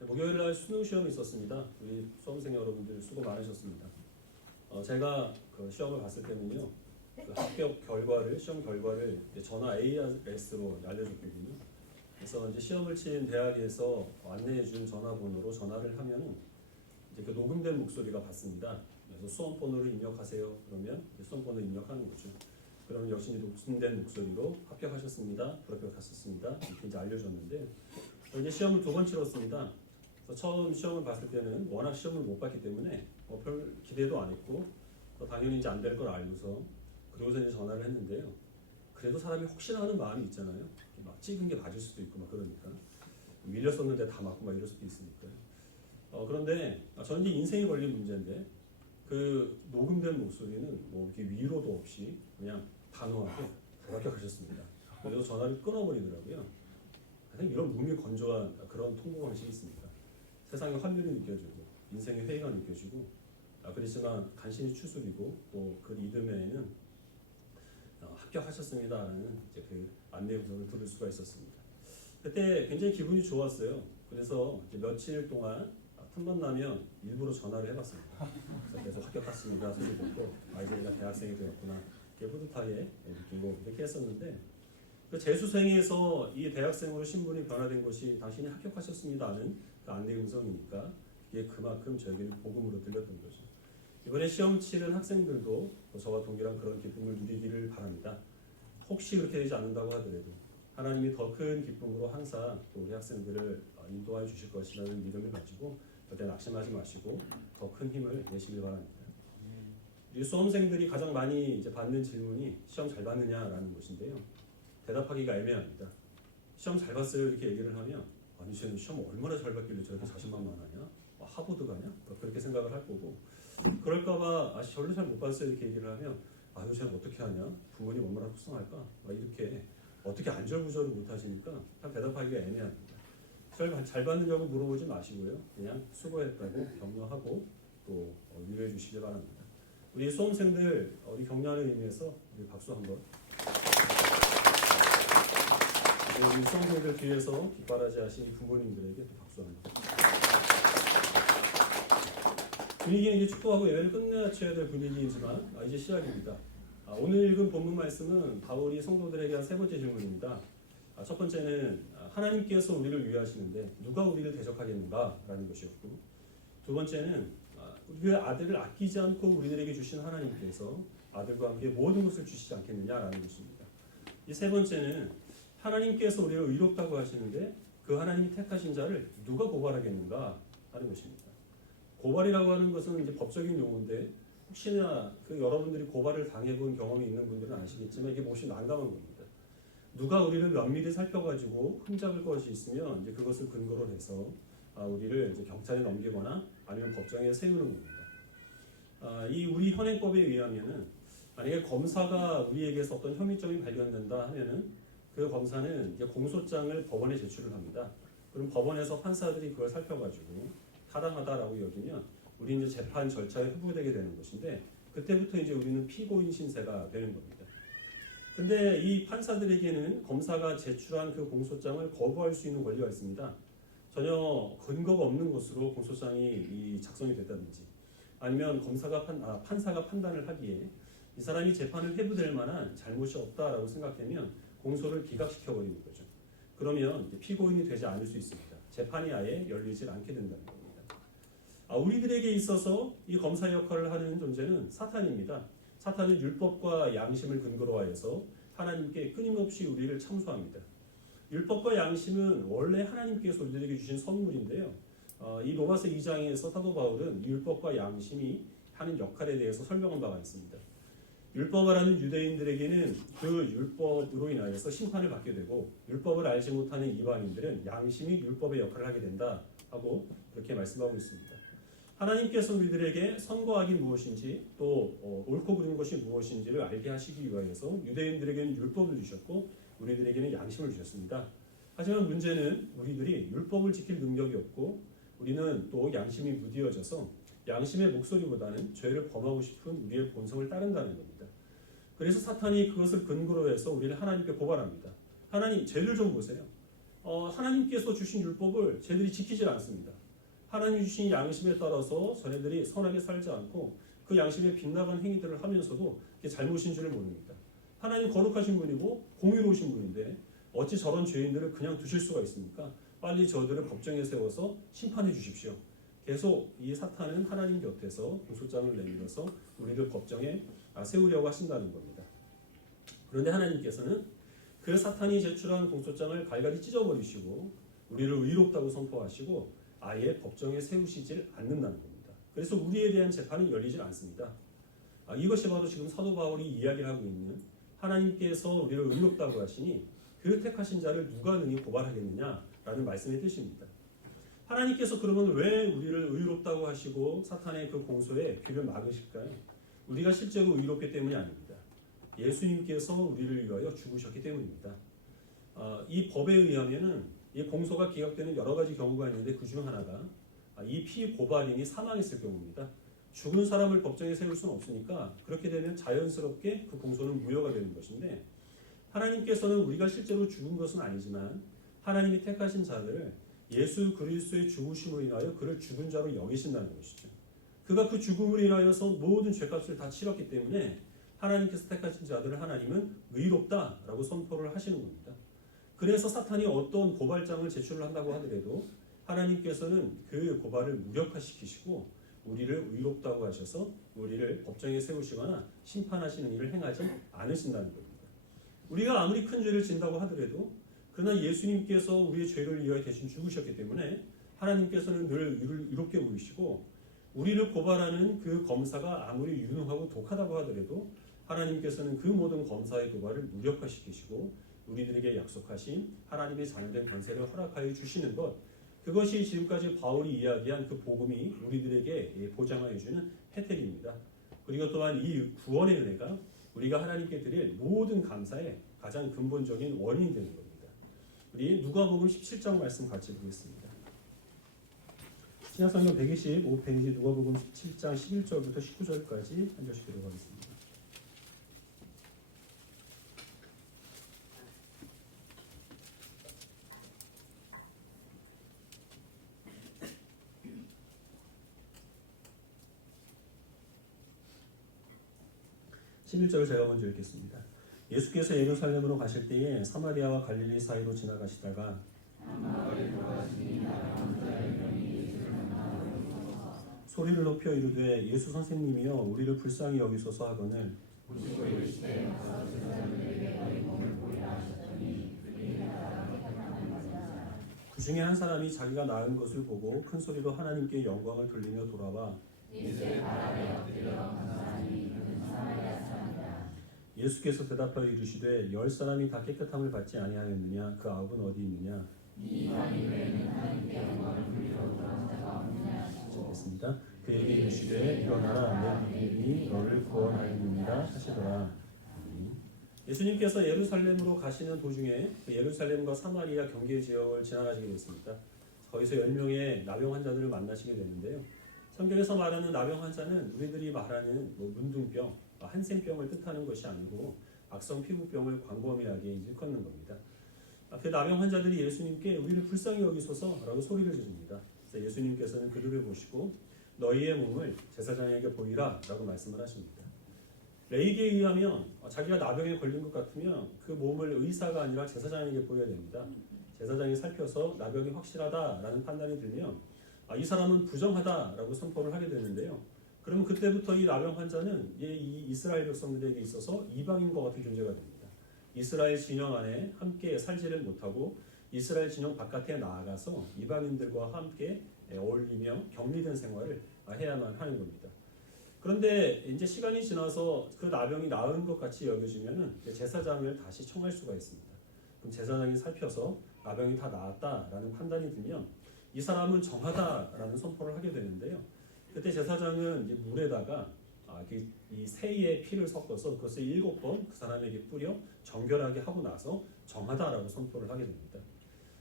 목요일 날 수능 시험이 있었습니다. 우리 수험생 여러분들 수고 많으셨습니다. 제가 그 시험을 봤을 때는요, 그 합격 결과를 시험 결과를 전화 AS로 알려줬거든요. 그래서 이제 시험을 친 대학에서 안내해준 전화번호로 전화를 하면은 이제 그 녹음된 목소리가 받습니다. 그래서 수험번호를 입력하세요. 그러면 수험번호 입력하는 거죠. 그러면 역시 녹음된 목소리로 합격하셨습니다. 불합격하셨습니다. 이렇게 이제 알려줬는데 이제 시험을 2번 치렀습니다. 그래서 처음 시험을 봤을 때는 워낙 시험을 못 봤기 때문에 별 기대도 안 했고 당연히 이제 안 될 걸 알고서 그러고서 이제 전화를 했는데요. 그래도 사람이 혹시나 하는 마음이 있잖아요. 막 찍은 게 맞을 수도 있고 막 그러니까 밀렸었는데 다 맞고 막 이럴 수도 있으니까요. 그런데 저는 이제 인생이 걸린 문제인데 그 녹음된 목소리는 뭐 이렇게 위로도 없이 그냥 단호하게 불합격하셨습니다. 그래서 전화를 끊어버리더라고요. 가장 이런 몸이 건조한 그런 통보 방식이 있습니다. 세상의 환멸이 느껴지고 인생의 회의가 느껴지고 그렇지만 간신히 추스리고 또 그 이듬해에는 합격하셨습니다라는 이제 그 안내 음성을 들을 수가 있었습니다. 그때 굉장히 기분이 좋았어요. 그래서 이제 며칠 동안 틈만 나면 일부러 전화를 해봤습니다. 그래서 계속 합격했습니다 소리 듣고 이제 내가 대학생이 되었구나 이렇게 뿌듯하게 느끼고 이렇게 했었는데 그 재수생에서 이 대학생으로 신분이 변화된 것이 당신이 합격하셨습니다는 그 안내 음성이니까 그게 그만큼 저에게는 복음으로 들렸던 거죠. 이번에 시험 치른 학생들도 저와 동일한 그런 기쁨을 누리기를 바랍니다. 혹시 그렇게 되지 않는다고 하더라도 하나님이 더 큰 기쁨으로 항상 또 우리 학생들을 인도하여 주실 것이라는 믿음을 가지고 절대 낙심하지 마시고 더 큰 힘을 내시길 바랍니다. 이 수험생들이 가장 많이 이제 받는 질문이 시험 잘 봤느냐라는 것인데요. 대답하기가 애매합니다. 시험 잘 봤어요 이렇게 얘기를 하면 아니 쟤는 시험 얼마나 잘 봤길래 저렇게 자신만만하냐? 하버드 가냐? 그렇게 생각을 할 거고 그럴까봐 별로 잘 못 봤어요 이렇게 얘기를 하면 아유 쟤는 어떻게 하냐? 부모님 얼마나 속상할까? 이렇게 어떻게 안절부절을 못 하시니까 참 대답하기가 애매합니다. 잘 봤느냐고 물어보지 마시고요. 그냥 수고했다고 격려하고 또 위로해 주시기 바랍니다. 우리 수험생들 우리 격려하는 의미에서 우리 박수 한번. 우리 수험생들 뒤에서 뒷바라지 하신 부모님들에게 또 박수 한번. 분위기는 이제 축구하고 예배를 끝내야 될 분위기이지만 이제 시작입니다. 오늘 읽은 본문 말씀은 바울이 성도들에게 한 3번째 질문입니다. 첫 번째는 하나님께서 우리를 위하시는데 누가 우리를 대적하겠는가? 라는 것이었고 두 번째는 우리의 아들을 아끼지 않고 우리들에게 주신 하나님께서 아들과 함께 모든 것을 주시지 않겠느냐라는 것입니다. 이 3번째는 하나님께서 우리를 의롭다고 하시는데 그 하나님이 택하신 자를 누가 고발하겠는가? 하는 것입니다. 고발이라고 하는 것은 이제 법적인 용어인데 혹시나 여러분들이 고발을 당해본 경험이 있는 분들은 아시겠지만 이게 몹시 난감한 겁니다. 누가 우리를 면밀히 살펴가지고 흠잡을 것이 있으면 이제 그것을 근거로 해서 우리를 이제 경찰에 넘기거나 아니면 법정에 세우는 겁니다. 이 우리 현행법에 의하면은 만약에 검사가 우리에게서 어떤 혐의점이 발견된다 하면은 그 검사는 이제 공소장을 법원에 제출을 합니다. 그럼 법원에서 판사들이 그걸 살펴가지고 타당하다라고 여기면 우리 이제 재판 절차에 회부되게 되는 것인데 그때부터 이제 우리는 피고인 신세가 되는 겁니다. 근데 이 판사들에게는 검사가 제출한 그 공소장을 거부할 수 있는 권리가 있습니다. 전혀 근거가 없는 것으로 공소장이 작성이 됐다든지 아니면 판사가 판단을 하기에 이 사람이 재판을 회부될 만한 잘못이 없다라고 생각되면 공소를 기각시켜버리는 거죠. 그러면 이제 피고인이 되지 않을 수 있습니다. 재판이 아예 열리질 않게 된다는 겁니다. 우리들에게 있어서 이 검사 역할을 하는 존재는 사탄입니다. 사탄은 율법과 양심을 근거로 하여서 하나님께 끊임없이 우리를 참소합니다. 율법과 양심은 원래 하나님께서 우리들에게 주신 선물인데요. 이 로마서 2장에서 사도 바울은 율법과 양심이 하는 역할에 대해서 설명한 바가 있습니다. 율법을 하는 유대인들에게는 그 율법으로 인하여서 심판을 받게 되고 율법을 알지 못하는 이방인들은 양심이 율법의 역할을 하게 된다 하고 그렇게 말씀하고 있습니다. 하나님께서 우리들에게 선과 악이 무엇인지 또 옳고 그른 것이 무엇인지를 알게 하시기 위하여서 유대인들에게는 율법을 주셨고 우리들에게는 양심을 주셨습니다. 하지만 문제는 우리들이 율법을 지킬 능력이 없고 우리는 또 양심이 무디어져서 양심의 목소리보다는 죄를 범하고 싶은 우리의 본성을 따른다는 겁니다. 그래서 사탄이 그것을 근거로 해서 우리를 하나님께 고발합니다. 하나님, 죄를 좀 보세요. 하나님께서 주신 율법을 쟤들이 지키질 않습니다. 하나님 주신 양심에 따라서 저네들이 선하게 살지 않고 그 양심에 빗나간 행위들을 하면서도 그게 잘못인 줄을 모릅니다. 하나님 거룩하신 분이고 공의로우신 분인데 어찌 저런 죄인들을 그냥 두실 수가 있습니까? 빨리 저들을 법정에 세워서 심판해 주십시오. 계속 이 사탄은 하나님 곁에서 공소장을 내밀어서 우리를 법정에 세우려고 하신다는 겁니다. 그런데 하나님께서는 그 사탄이 제출한 공소장을 갈갈이 찢어버리시고 우리를 의롭다고 선포하시고 아예 법정에 세우시질 않는다는 겁니다. 그래서 우리에 대한 재판은 열리질 않습니다. 이것이 바로 지금 사도 바울이 이야기를 하고 있는 하나님께서 우리를 의롭다고 하시니 그 택하신 자를 누가 능히 고발하겠느냐라는 말씀의 뜻입니다. 하나님께서 그러면 왜 우리를 의롭다고 하시고 사탄의 그 공소에 귀를 막으실까요? 우리가 실제로 의롭기 때문이 아닙니다. 예수님께서 우리를 위하여 죽으셨기 때문입니다. 이 법에 의하면은 이 공소가 기각되는 여러 가지 경우가 있는데 그 중 하나가 이 피고발인이 사망했을 경우입니다. 죽은 사람을 법정에 세울 수는 없으니까 그렇게 되면 자연스럽게 그 공소는 무효가 되는 것인데 하나님께서는 우리가 실제로 죽은 것은 아니지만 하나님이 택하신 자들을 예수 그리스도의 죽으심으로 인하여 그를 죽은 자로 여기신다는 것이죠. 그가 그 죽음으로 인하여서 모든 죄값을 다 치렀기 때문에 하나님께서 택하신 자들을 하나님은 의롭다라고 선포를 하시는 겁니다. 그래서 사탄이 어떤 고발장을 제출한다고 하더라도 하나님께서는 그 고발을 무력화시키시고 우리를 의롭다고 하셔서 우리를 법정에 세우시거나 심판하시는 일을 행하지 않으신다는 겁니다. 우리가 아무리 큰 죄를 진다고 하더라도 그러나 예수님께서 우리의 죄를 위하여 대신 죽으셨기 때문에 하나님께서는 늘 의롭게 보이시고 우리를 고발하는 그 검사가 아무리 유능하고 독하다고 하더라도 하나님께서는 그 모든 검사의 도발을 무력화시키시고 우리들에게 약속하신 하나님의 자녀된 권세를 허락하여 주시는 것, 그것이 지금까지 바울이 이야기한 그 복음이 우리들에게 보장하여 주는 혜택입니다. 그리고 또한 이 구원의 은혜가 우리가 하나님께 드릴 모든 감사의 가장 근본적인 원인이 되는 겁니다. 우리 누가복음 17장 말씀 같이 보겠습니다. 신약성경 125페이지 누가복음 17장 11절부터 19절까지 한 절씩 들어가겠습니다. 11절 제가 먼저 읽겠습니다. 예수께서 예루살렘으로 가실 때에 사마리아와 갈릴리 사이로 지나가시다가 소리를 높여 이르되 예수 선생님이여 우리를 불쌍히 여기소서 하거늘 그 중에 한 사람이 자기가 낳은 것을 보고 큰 소리로 하나님께 영광을 돌리며 돌아와 예수께서 대답하여 이르시되 10사람이 다 깨끗함을 받지 아니하였느냐? 그 아홉은 어디 있느냐? 됐습니다. 그에게 이르시되 일어나라 내 믿음이 너를 구원하였느니라 하시더라. 예수님께서 예루살렘으로 가시는 도중에 그 예루살렘과 사마리아 경계 지역을 지나가시게 됐습니다. 거기서 10명의 나병 환자들을 만나시게 되는데요. 성경에서 말하는 나병 환자는 우리들이 말하는 문둥병, 한센병을 뜻하는 것이 아니고 악성 피부병을 광범위하게 일컫는 겁니다. 그 나병 환자들이 예수님께 우리를 불쌍히 여기소서라고 소리를 지릅니다. 그래서 예수님께서는 그들을 보시고 너희의 몸을 제사장에게 보이라 라고 말씀을 하십니다. 레이기에 의하면 자기가 나병에 걸린 것 같으면 그 몸을 의사가 아니라 제사장에게 보여야 됩니다. 제사장이 살펴서 나병이 확실하다라는 판단이 들면 이 사람은 부정하다라고 선포를 하게 되는데요. 그러면 그때부터 이 나병 환자는 이 이스라엘 백성들에게 있어서 이방인과 같은 존재가 됩니다. 이스라엘 진영 안에 함께 살지를 못하고 이스라엘 진영 바깥에 나아가서 이방인들과 함께 어울리며 격리된 생활을 해야만 하는 겁니다. 그런데 이제 시간이 지나서 그 나병이 나은 것 같이 여겨지면은 제사장을 다시 청할 수가 있습니다. 그럼 제사장이 살펴서 나병이 다 나았다라는 판단이 들면 이 사람은 정하다라는 선포를 하게 되는데요. 그때 제사장은 이제 물에다가 이 새의 피를 섞어서 그것을 7번 그 사람에게 뿌려 정결하게 하고 나서 정하다라고 선포를 하게 됩니다.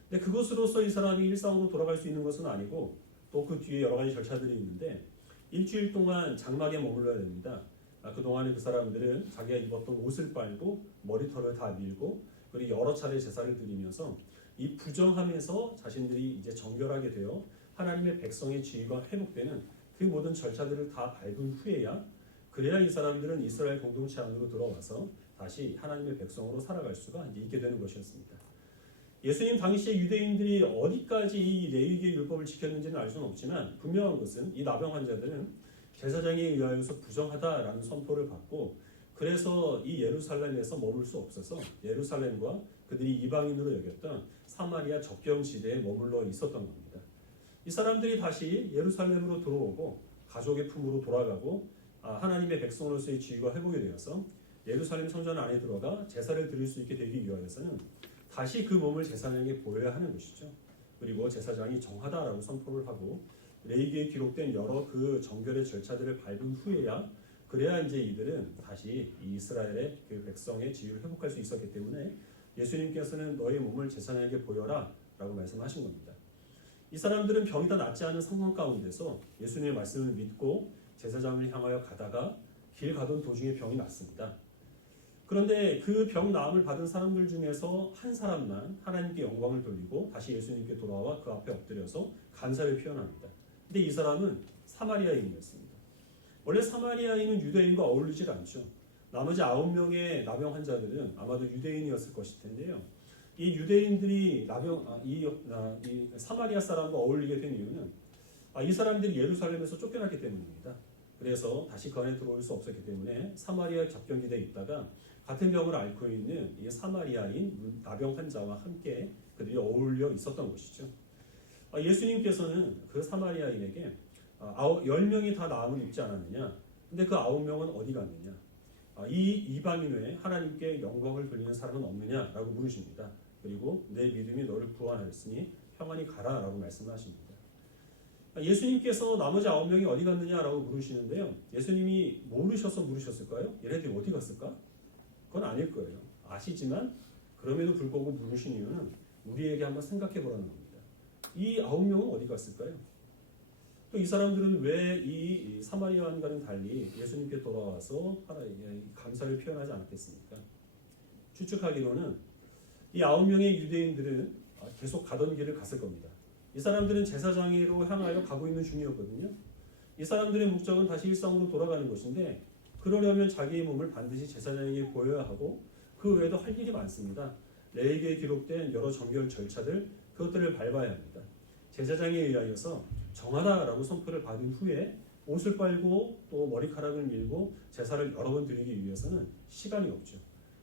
근데 그것으로서 이 사람이 일상으로 돌아갈 수 있는 것은 아니고 또 그 뒤에 여러 가지 절차들이 있는데 일주일 동안 장막에 머물러야 됩니다. 그동안에 그 사람들은 자기가 입었던 옷을 빨고 머리털을 다 밀고 그리고 여러 차례 제사를 드리면서 이 부정함에서 자신들이 이제 정결하게 되어 하나님의 백성의 지위가 회복되는 그 모든 절차들을 다 밟은 후에야 그래야 이 사람들은 이스라엘 공동체 안으로 들어와서 다시 하나님의 백성으로 살아갈 수가 이제 있게 되는 것이었습니다. 예수님 당시에 유대인들이 어디까지 이 레위기의 율법을 지켰는지는 알 수는 없지만 분명한 것은 이 나병 환자들은 제사장에 의하여서 부정하다라는 선포를 받고 그래서 이 예루살렘에서 머물 수 없어서 예루살렘과 그들이 이방인으로 여겼던 사마리아 접경지대에 머물러 있었던 겁니다. 이 사람들이 다시 예루살렘으로 들어오고 가족의 품으로 돌아가고 하나님의 백성으로서의 지위가 회복이 되어서 예루살렘 성전 안에 들어가 제사를 드릴 수 있게 되기 위하여서는 다시 그 몸을 제사장에게 보여야 하는 것이죠. 그리고 제사장이 정하다라고 선포를 하고 레위기에 기록된 여러 그 정결의 절차들을 밟은 후에야 그래야 이제 이들은 다시 이스라엘의 그 백성의 지위를 회복할 수 있었기 때문에 예수님께서는 너의 몸을 제사장에게 보여라 라고 말씀하신 겁니다. 이 사람들은 병이 다 낫지 않은 상황 가운데서 예수님의 말씀을 믿고 제사장을 향하여 가다가 길 가던 도중에 병이 났습니다. 그런데 그 병 나음을 받은 사람들 중에서 한 사람만 하나님께 영광을 돌리고 다시 예수님께 돌아와 그 앞에 엎드려서 감사를 표현합니다. 근데 이 사람은 사마리아인이었습니다. 원래 사마리아인은 유대인과 어울리질 않죠. 나머지 9명의 나병 환자들은 아마도 유대인이었을 것일 텐데요. 이 유대인들이 이 사마리아 사람과 어울리게 된 이유는 이 사람들이 예루살렘에서 쫓겨났기 때문입니다. 그래서 다시 그 안에 들어올 수 없었기 때문에 사마리아 접경지대에 있다가 같은 병을 앓고 있는 이 사마리아인 나병 환자와 함께 그들이 어울려 있었던 것이죠. 예수님께서는 그 사마리아인에게 10명이 다 나음을 입지 않았느냐? 근데 그 9명은 어디 갔느냐? 이 이방인 외에 하나님께 영광을 돌리는 사람은 없느냐라고 물으십니다. 그리고 내 믿음이 너를 구원하였으니 평안히 가라라고 말씀하십니다. 예수님께서 나머지 9명이 어디 갔느냐라고 물으시는데요. 예수님이 모르셔서 물으셨을까요? 얘네들이 어디 갔을까? 그건 아닐 거예요. 아시지만 그럼에도 불구하고 물으신 이유는 우리에게 한번 생각해 보라는 겁니다. 이 9명은 어디 갔을까요? 또 이 사람들은 왜 이 사마리아인과는 달리 예수님께 돌아와서 감사를 표현하지 않았겠습니까? 추측하기로는 이 9명의 유대인들은 계속 가던 길을 갔을 겁니다. 이 사람들은 제사장으로 향하여 가고 있는 중이었거든요. 이 사람들의 목적은 다시 일상으로 돌아가는 것인데 그러려면 자기의 몸을 반드시 제사장에게 보여야 하고 그 외에도 할 일이 많습니다. 레위기에 기록된 여러 정결 절차들 그것들을 밟아야 합니다. 제사장에 의하여서 정하다라고 선포를 받은 후에 옷을 빨고 또 머리카락을 밀고 제사를 여러 번 드리기 위해서는 시간이 없죠.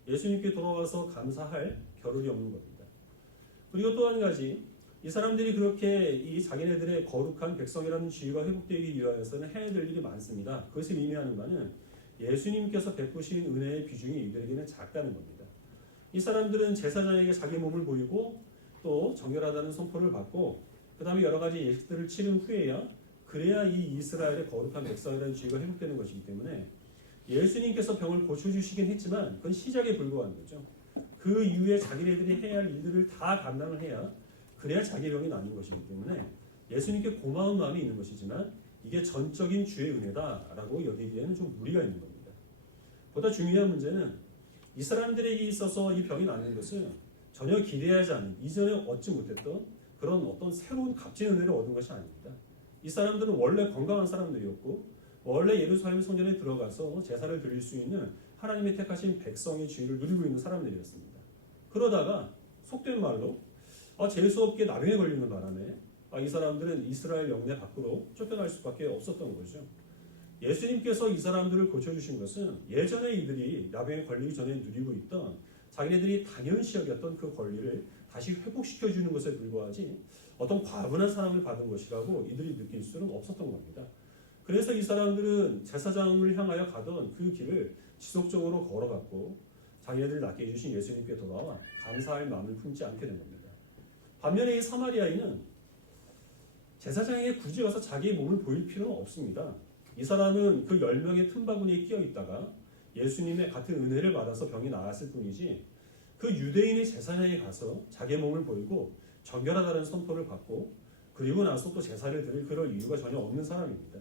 예수님께 돌아와서 감사할 겨를이 없는 겁니다. 그리고 또 한 가지 이 사람들이 그렇게 이 자기네들의 거룩한 백성이라는 지위가 회복되기 위하여서는 해야 될 일이 많습니다. 그것을 의미하는 바는 예수님께서 베푸신 은혜의 비중이 이들에게는 작다는 겁니다. 이 사람들은 제사장에게 자기 몸을 보이고 또 정결하다는 선포를 받고 그 다음에 여러 가지 예식들을 치른 후에야 그래야 이 이스라엘의 거룩한 백성이라는 지위가 회복되는 것이기 때문에 예수님께서 병을 고쳐주시긴 했지만 그건 시작에 불과한 거죠. 그 이후에 자기네들이 해야 할 일들을 다 감당을 해야 그래야 자기 병이 낫는 것이기 때문에 예수님께 고마운 마음이 있는 것이지만 이게 전적인 주의 은혜다라고 여기기에는 좀 무리가 있는 겁니다. 보다 중요한 문제는 이 사람들에게 있어서 이 병이 낫는 것은 전혀 기대하지 않은 이전에 얻지 못했던 그런 어떤 새로운 값진 은혜를 얻은 것이 아닙니다. 이 사람들은 원래 건강한 사람들이었고 원래 예루살렘 성전에 들어가서 제사를 드릴 수 있는 하나님의 택하신 백성의 지위를 누리고 있는 사람들이었습니다. 그러다가 속된 말로 재수 없게 나병에 걸리는 바람에 이 사람들은 이스라엘 영내 밖으로 쫓겨날 수밖에 없었던 거죠. 예수님께서 이 사람들을 고쳐주신 것은 예전에 이들이 나병에 걸리기 전에 누리고 있던 자기네들이 당연시 여겼던 그 권리를 다시 회복시켜주는 것에 불과하지 어떤 과분한 사랑을 받은 것이라고 이들이 느낄 수는 없었던 겁니다. 그래서 이 사람들은 제사장을 향하여 가던 그 길을 지속적으로 걸어갔고 자기네들을 낫게 해주신 예수님께 돌아와 감사할 마음을 품지 않게 된 겁니다. 반면에 이 사마리아인은 제사장에게 굳이 가서 자기의 몸을 보일 필요는 없습니다. 이 사람은 그 10명의 틈바구니에 끼어 있다가 예수님의 같은 은혜를 받아서 병이 나았을 뿐이지 그 유대인의 제사장에 가서 자기의 몸을 보이고 정결하다는 선포를 받고 그리고 나서 또 제사를 드릴 그럴 이유가 전혀 없는 사람입니다.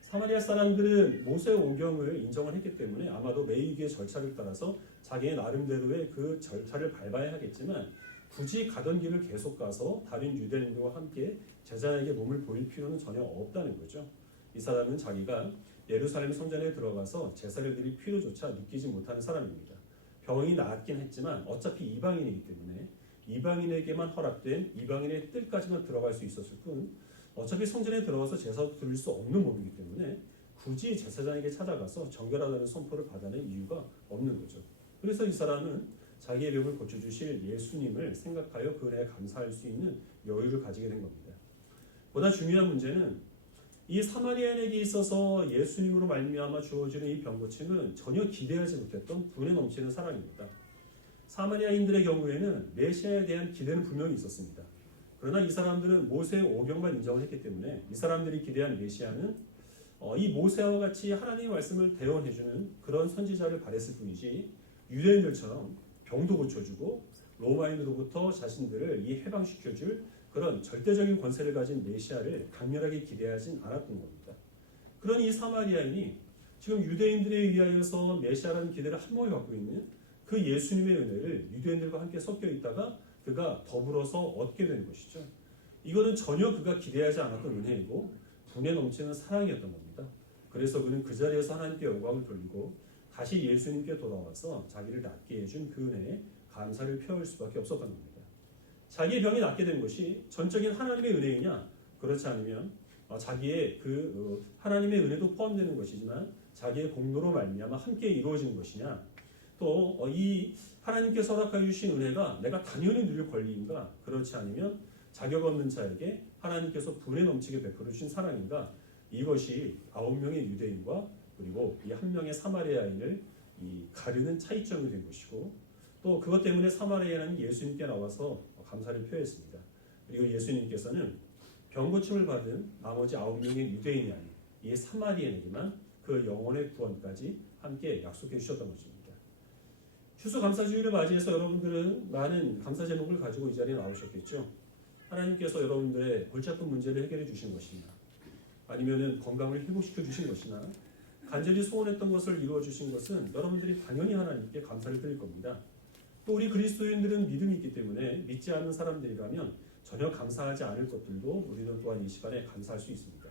사마리아 사람들은 모세의 오경을 인정을 했기 때문에 아마도 레위기의 절차를 따라서 자기의 나름대로의 그 절차를 밟아야 하겠지만 굳이 가던 길을 계속 가서 다른 유대인들과 함께 제자에게 몸을 보일 필요는 전혀 없다는 거죠. 이 사람은 자기가 예루살렘 성전에 들어가서 제사를 드릴 필요조차 느끼지 못하는 사람입니다. 병이 나았긴 했지만 어차피 이방인이기 때문에 이방인에게만 허락된 이방인의 뜰까지만 들어갈 수 있었을 뿐 어차피 성전에 들어가서 제사도 드릴 수 없는 몸이기 때문에 굳이 제사장에게 찾아가서 정결하다는 선포를 받아낼 이유가 없는 거죠. 그래서 이 사람은 자기의 병을 고쳐주실 예수님을 생각하여 그 은혜에 감사할 수 있는 여유를 가지게 된 겁니다. 보다 중요한 문제는 이 사마리아인에게 있어서 예수님으로 말미암아 주어지는 이 병고침은 전혀 기대하지 못했던 분에 넘치는 사랑입니다. 사마리아인들의 경우에는 메시아에 대한 기대는 분명히 있었습니다. 그러나 이 사람들은 모세의 오병만 인정을 했기 때문에 이 사람들이 기대한 메시아는 이 모세와 같이 하나님의 말씀을 대언해주는 그런 선지자를 바랬을 뿐이지 유대인들처럼 병도 고쳐주고 로마인으로부터 자신들을 해방시켜줄 그런 절대적인 권세를 가진 메시아를 강렬하게 기대하진 않았던 겁니다. 그러니 이 사마리아인이 지금 유대인들에 의하여서 메시아라는 기대를 한몸에 갖고 있는 그 예수님의 은혜를 유대인들과 함께 섞여 있다가 그가 더불어서 얻게 된 것이죠. 이거는 전혀 그가 기대하지 않았던 은혜이고 분에 넘치는 사랑이었던 겁니다. 그래서 그는 그 자리에서 하나님께 영광을 돌리고 다시 예수님께 돌아와서 자기를 낫게 해준 그 은혜에 감사를 표할 수밖에 없었던 겁니다. 자기의 병이 낫게 된 것이 전적인 하나님의 은혜이냐? 그렇지 않으면 자기의 하나님의 은혜도 포함되는 것이지만 자기의 공로로 말미암아 함께 이루어지는 것이냐? 또 이 하나님께서 허락하여 주신 은혜가 내가 당연히 누릴 권리인가? 그렇지 않으면 자격 없는 자에게 하나님께서 분에 넘치게 베풀어 주신 사랑인가? 이것이 9명의 유대인과 그리고 이 한 명의 사마리아인을 가르는 차이점이 된 것이고 또 그것 때문에 사마리아인은 예수님께 나와서 감사를 표했습니다. 그리고 예수님께서는 병고침을 받은 나머지 9명의 유대인이 아닌 이 사마리아인에게만 그 영혼의 구원까지 함께 약속해 주셨던 것입니다. 추수감사주의를 맞이해서 여러분들은 많은 감사 제목을 가지고 이 자리에 나오셨겠죠. 하나님께서 여러분들의 골치 아픈 문제를 해결해 주신 것이나 아니면은 건강을 회복시켜 주신 것이나 간절히 소원했던 것을 이루어 주신 것은 여러분들이 당연히 하나님께 감사를 드릴 겁니다. 또 우리 그리스도인들은 믿음이 있기 때문에 믿지 않는 사람들이라면 전혀 감사하지 않을 것들도 우리는 또한 이 시간에 감사할 수 있습니다.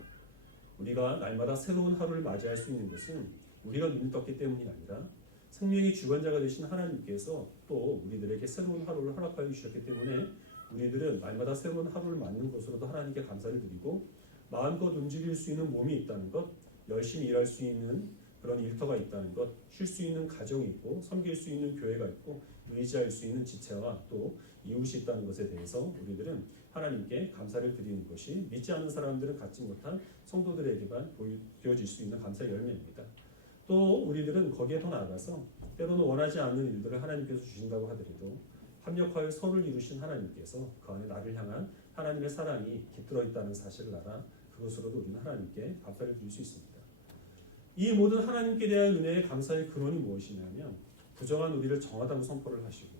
우리가 날마다 새로운 하루를 맞이할 수 있는 것은 우리가 눈이 떴기 때문이 아니라 생명의 주관자가 되신 하나님께서 또 우리들에게 새로운 하루를 허락하여 주셨기 때문에 우리들은 날마다 새로운 하루를 맞는 것으로도 하나님께 감사를 드리고 마음껏 움직일 수 있는 몸이 있다는 것, 열심히 일할 수 있는 그런 일터가 있다는 것, 쉴 수 있는 가정이 있고 섬길 수 있는 교회가 있고 의지할 수 있는 지체와 또 이웃이 있다는 것에 대해서 우리들은 하나님께 감사를 드리는 것이 믿지 않는 사람들은 갖지 못한 성도들에게만 보여질 수 있는 감사의 열매입니다. 또 우리들은 거기에 더 나아가서 때로는 원하지 않는 일들을 하나님께서 주신다고 하더라도 합력하여 서로를 이루신 하나님께서 그 안에 나를 향한 하나님의 사랑이 깃들어 있다는 사실을 알아 그것으로도 우리는 하나님께 감사를 드릴 수 있습니다. 이 모든 하나님께 대한 은혜의 감사의 근원이 무엇이냐면 부정한 우리를 정하다고 선포를 하시고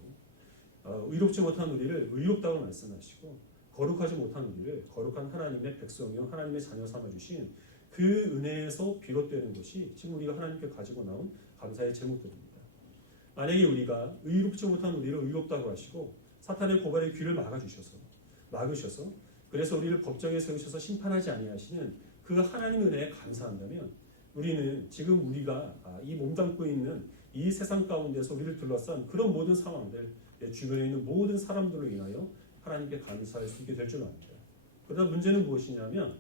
의롭지 못한 우리를 의롭다고 말씀하시고 거룩하지 못한 우리를 거룩한 하나님의 백성이요 하나님의 자녀 삼아주신 그 은혜에서 비롯되는 것이 지금 우리가 하나님께 가지고 나온 감사의 제목들입니다. 만약에 우리가 의롭지 못한 우리를 의롭다고 하시고 사탄의 고발의 귀를 막으셔서 그래서 우리를 법정에 세우셔서 심판하지 아니하시는 그 하나님의 은혜에 감사한다면 우리는 지금 우리가 이 몸담고 있는 이 세상 가운데서 우리를 둘러싼 그런 모든 상황들 주변에 있는 모든 사람들로 인하여 하나님께 감사할 수 있게 될 줄 압니다. 그러나 문제는 무엇이냐면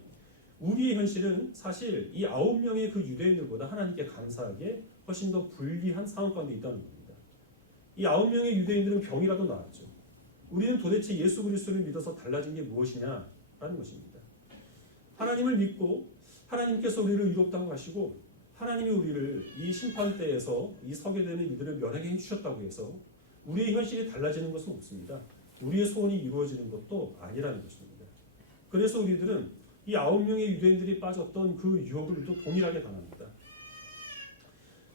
우리의 현실은 사실 이 9명의 그 유대인들보다 하나님께 감사하기에 훨씬 더 불리한 상황 가운데 있다는 겁니다. 이 9명의 유대인들은 병이라도 나았죠. 우리는 도대체 예수 그리스도를 믿어서 달라진 게 무엇이냐라는 것입니다. 하나님을 믿고 하나님께서 우리를 의롭다고 하시고 하나님이 우리를 이 심판대에서 이 서게 되는 이들을 면하게 해주셨다고 해서 우리의 현실이 달라지는 것은 없습니다. 우리의 소원이 이루어지는 것도 아니라는 것입니다. 그래서 우리들은 이 9명의 유대인들이 빠졌던 그 유혹을 또 동일하게 당합니다.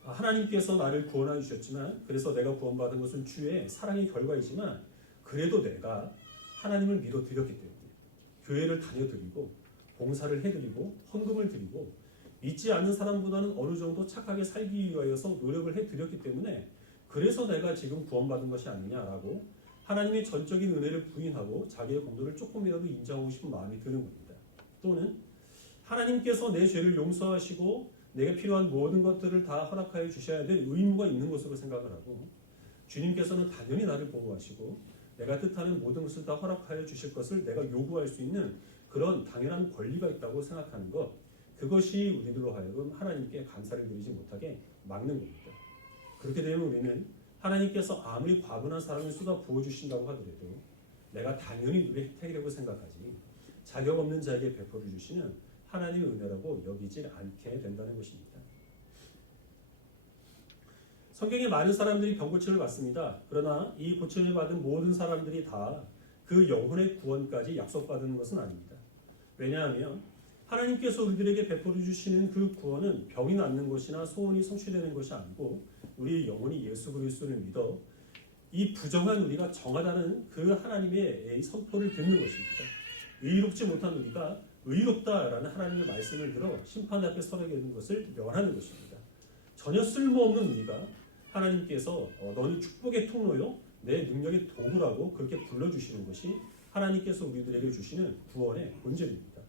하나님께서 나를 구원해 주셨지만 그래서 내가 구원받은 것은 주의 사랑의 결과이지만 그래도 내가 하나님을 믿어드렸기 때문에 교회를 다녀드리고 봉사를 해드리고 헌금을 드리고 믿지 않는 사람보다는 어느 정도 착하게 살기 위하여서 노력을 해드렸기 때문에 그래서 내가 지금 구원받은 것이 아니냐라고 하나님의 전적인 은혜를 부인하고 자기의 공로를 조금이라도 인정하고 싶은 마음이 드는 겁니다. 또는 하나님께서 내 죄를 용서하시고 내게 필요한 모든 것들을 다 허락하여 주셔야 될 의무가 있는 것으로 생각을 하고, 주님께서는 당연히 나를 보호하시고 내가 뜻하는 모든 것을 다 허락하여 주실 것을 내가 요구할 수 있는 그런 당연한 권리가 있다고 생각하는 것, 그것이 우리들로 하여금 하나님께 감사를 드리지 못하게 막는 겁니다. 그렇게 되면 우리는 하나님께서 아무리 과분한 사랑을 쏟아 부어주신다고 하더라도 내가 당연히 누릴 혜택이라고 생각하지 자격 없는 자에게 베풀어 주시는 하나님의 은혜라고 여기질 않게 된다는 것입니다. 성경에 많은 사람들이 병고침을 받습니다. 그러나 이 고침을 받은 모든 사람들이 다 그 영혼의 구원까지 약속받는 것은 아닙니다. 왜냐하면 하나님께서 우리들에게 베풀어 주시는 그 구원은 병이 낫는 것이나 소원이 성취되는 것이 아니고 우리 영혼이 예수 그리스도를 믿어 이 부정한 우리가 정하다는 그 하나님의 선포를 듣는 것입니다. 의롭지 못한 우리가 의롭다라는 하나님의 말씀을 들어 심판 앞에 서게 되는 것을 면하는 것입니다. 전혀 쓸모없는 우리가 하나님께서 너는 축복의 통로요 내 능력의 도구라고 그렇게 불러주시는 것이 하나님께서 우리들에게 주시는 구원의 본질입니다.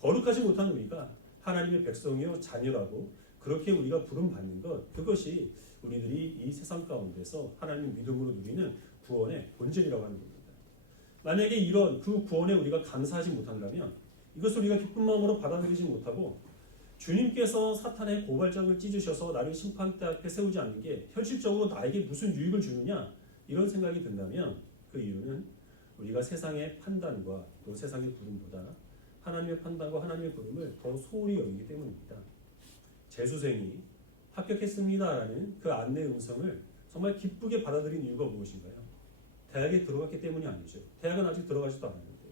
거룩하지 못한 우리가 하나님의 백성이요 자녀라고 그렇게 우리가 부름받는 것, 그것이 우리들이 이 세상 가운데서 하나님 믿음으로 누리는 구원의 본질이라고 하는 겁니다. 만약에 이런 그 구원에 우리가 감사하지 못한다면 이것을 우리가 기쁜 마음으로 받아들이지 못하고 주님께서 사탄의 고발장을 찢으셔서 나를 심판대 앞에 세우지 않는 게 현실적으로 나에게 무슨 유익을 주느냐 이런 생각이 든다면 그 이유는 우리가 세상의 판단과 또 세상의 부름보다 하나님의 판단과 하나님의 부름을 더 소홀히 여기기 때문입니다. 재수생이 합격했습니다라는 그 안내 음성을 정말 기쁘게 받아들인 이유가 무엇인가요? 대학에 들어갔기 때문이 아니죠. 대학은 아직 들어가지도 않았는데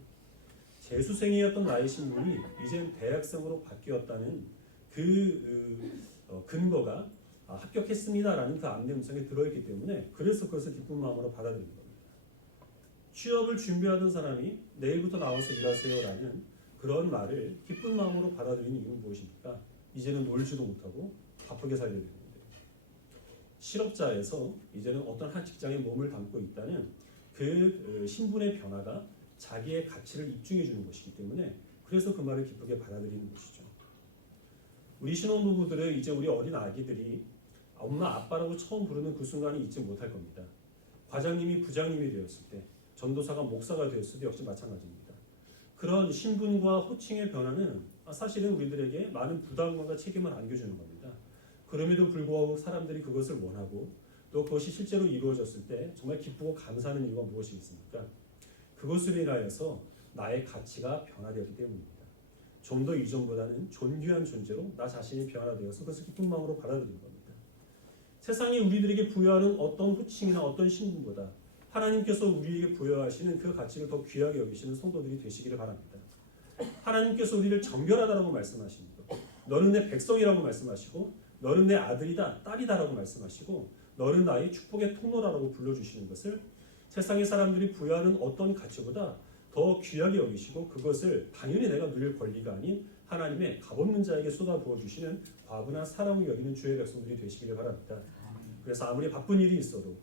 재수생이었던 나의 신분이 이젠 대학생으로 바뀌었다는 그 근거가 합격했습니다라는 그 안내 음성에 들어있기 때문에 그래서 그것을 기쁜 마음으로 받아들인 겁니다. 취업을 준비하던 사람이 내일부터 나와서 일하세요라는 그런 말을 기쁜 마음으로 받아들이는 이유는 무엇입니까? 이제는 놀지도 못하고 바쁘게 살게 되는데 실업자에서 이제는 어떤 한 직장에 몸을 담고 있다는 그 신분의 변화가 자기의 가치를 입증해 주는 것이기 때문에 그래서 그 말을 기쁘게 받아들이는 것이죠. 우리 신혼부부들은 이제 우리 어린 아기들이 엄마 아빠라고 처음 부르는 그 순간이 잊지 못할 겁니다. 과장님이 부장님이 되었을 때, 전도사가 목사가 되었을 때 역시 마찬가지입니다. 그런 신분과 호칭의 변화는 사실은 우리들에게 많은 부담감과 책임을 안겨주는 겁니다. 그럼에도 불구하고 사람들이 그것을 원하고 또 그것이 실제로 이루어졌을 때 정말 기쁘고 감사하는 이유가 무엇이겠습니까? 그것으로 인하여서 나의 가치가 변화되었기 때문입니다. 좀 더 이전보다는 존귀한 존재로 나 자신이 변화되어서 그것을 기쁜 마음으로 받아들이는 겁니다. 세상이 우리들에게 부여하는 어떤 호칭이나 어떤 신분보다 하나님께서 우리에게 부여하시는 그 가치를 더 귀하게 여기시는 성도들이 되시기를 바랍니다. 하나님께서 우리를 정결하다라고 말씀하십니다. 너는 내 백성이라고 말씀하시고 너는 내 아들이다, 딸이다라고 말씀하시고 너는 나의 축복의 통로라고 불러주시는 것을 세상의 사람들이 부여하는 어떤 가치보다 더 귀하게 여기시고 그것을 당연히 내가 누릴 권리가 아닌 하나님의 값없는 자에게 쏟아 부어주시는 과분한 사랑을 여기는 주의 백성들이 되시기를 바랍니다. 그래서 아무리 바쁜 일이 있어도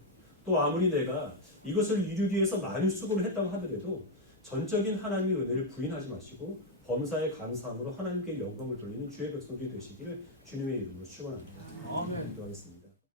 또 아무리 내가 이것을 이루기 위해서 많은 수고를 했다고 하더라도 전적인 하나님의 은혜를 부인하지 마시고 범사에 감사함으로 하나님께 영광을 돌리는 주의 백성들이 되시기를 주님의 이름으로 축원합니다. 기도하겠습니다.